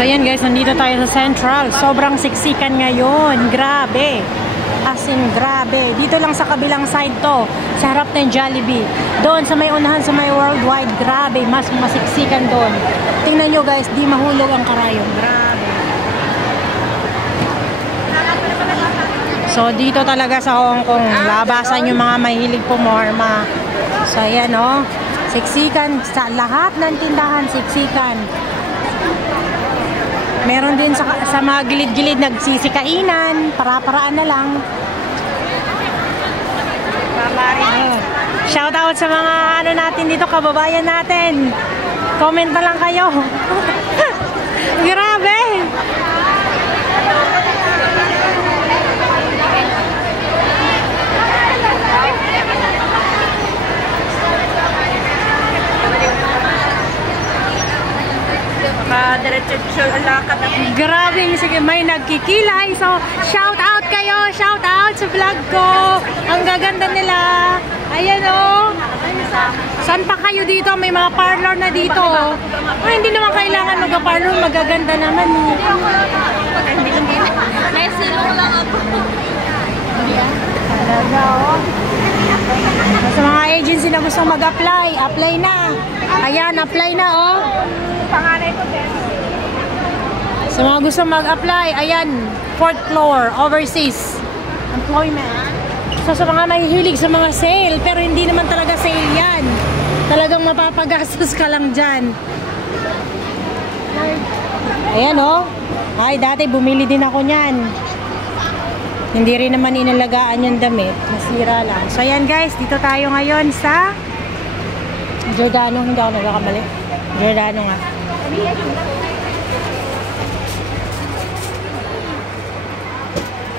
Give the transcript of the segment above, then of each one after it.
So yan guys, nandito tayo sa Central. Sobrang siksikan ngayon. Grabe. As in, grabe. Dito lang sa kabilang side to. Sa harap ng Jollibee. Doon sa may unahan, sa may Worldwide. Grabe. Mas masiksikan doon. Tingnan nyo guys, di mahulog ang karayong. Grabe. So dito talaga sa Hong Kong, labasan yung mga mahilig pumorma. So yan o. Siksikan. Sa lahat ng tindahan, siksikan. Meron din sa mga gilid-gilid nagsisikainan, para-paraan na lang. Shout out sa mga ano natin dito, kababayan natin. Comment na lang kayo. Grabe. Grabe, sige, may nagkikilay. So, shout out kayo. Shout out sa vlog ko. Ang gaganda nila. Ayan o. Saan pa kayo dito? May mga parlor na dito. Ay, hindi naman kailangan mag-parlor. Magaganda naman. May silong lang ako. Talaga o. Sa mga agency na gusto mag-apply, apply na. Ayan, apply na o. Panganay ko din. Sa mga gusto mag-apply, ayan, 4th floor, overseas employment. So sa mga mahihilig sa mga sale, pero hindi naman talaga sale yan. Talagang mapapagastos ka lang dyan. Ayan o. Ay, dati bumili din ako nyan. Hindi rin naman inalagaan yung damit. Nasira lang. So ayan guys, dito tayo ngayon sa Giordano. Hindi ako nagkakamali. Giordano nga.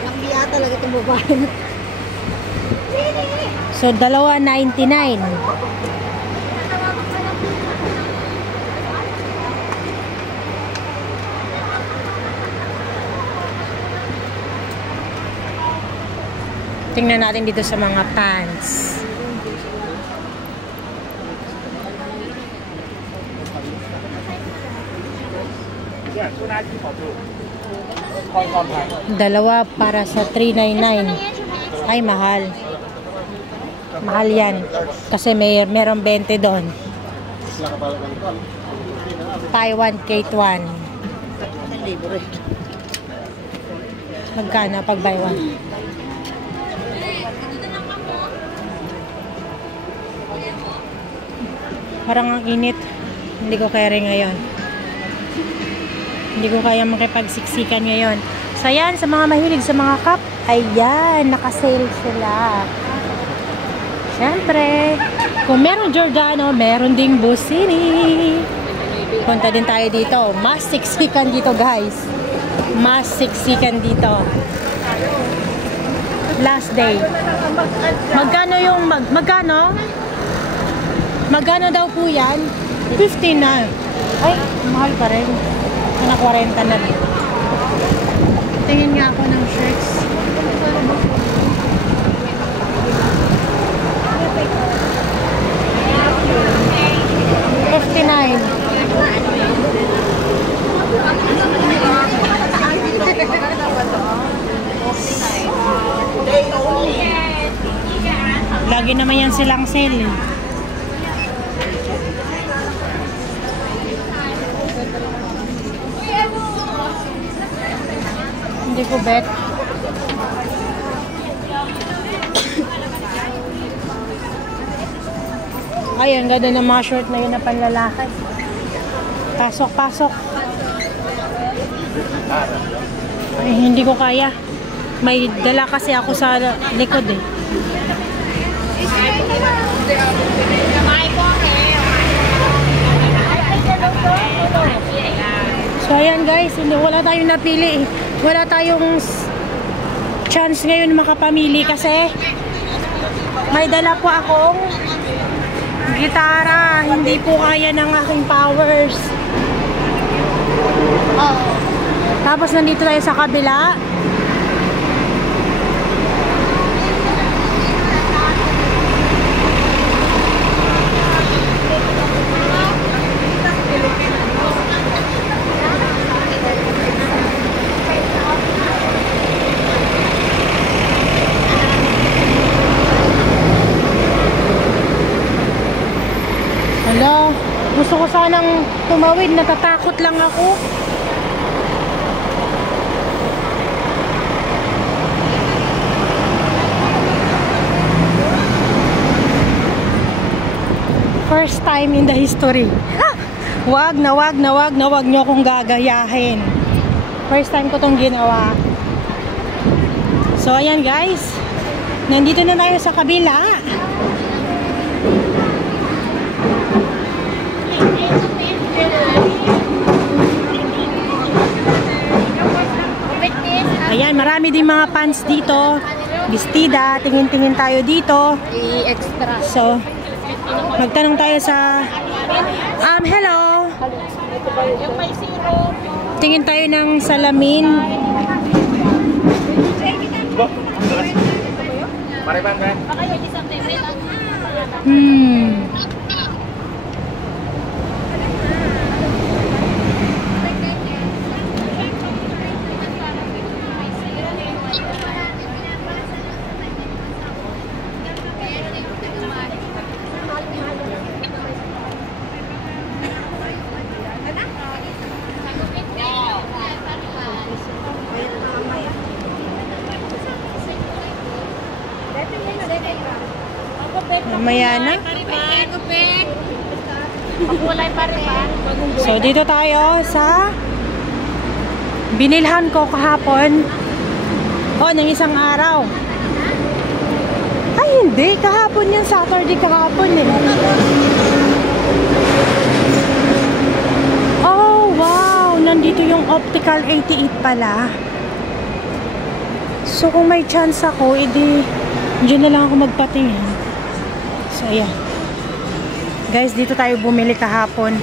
Nangbiya talaga itong babae. So, $2.99. Tingnan natin dito sa mga pants. Dalawa para sa $3.99. Ay, mahal. Mahal yan. Kasi meron 20 doon. Taiwan Kate 1. Magkano pag buy one? Parang ang init. Hindi ko kaya rin ngayon. Hindi ko kaya makipagsiksikan ngayon. So yan, sa mga mahilig sa mga cup, ayan, nakasale sila. Siyempre, kung meron Giordano, meron ding Bussini. Punta din tayo dito. Mas siksikan dito guys. Mas siksikan dito. Last day. Magkano yung magkano? Magkano daw po yan? 15 na. Ay, mahal pa rin. Na 40 na rin. Tingin nga ako ng shirts. $59. Lagi naman yan silang sale. Hindi ko bet. Ay, ang ganda ng mga short na yun na panlalaki. Pasok, pasok. Ay, hindi ko kaya. May dala kasi ako sa likod eh. So ayan guys, wala tayong napili. Wala tayong chance ngayon makapamili kasi may dala po akong gitara. Hindi po kaya ng aking powers. Tapos nandito tayo sa kabila. tumawid. Natatakot lang ako. First time in the history. Wag na wag nyo akong gagayahin. First time ko tong ginawa. So ayan guys, nandito na tayo sa kabila. Ayan, marami din mga pants dito. Bestida, tingin-tingin tayo dito. I-extra. So, magtanong tayo sa hello. Yung may zero. Tingin tayo ng salamin. Baka yung isang table. Mamaya na. So, dito tayo sa binilhan ko kahapon. Ng isang araw. Ay, hindi. Kahapon yan. Saturday kahapon eh. Oh, wow. Nandito yung Optical 88 pala. So, kung may chance ako, edi diyan na lang ako magpatingin. So, ayan. Guys, dito tayo bumili kahapon.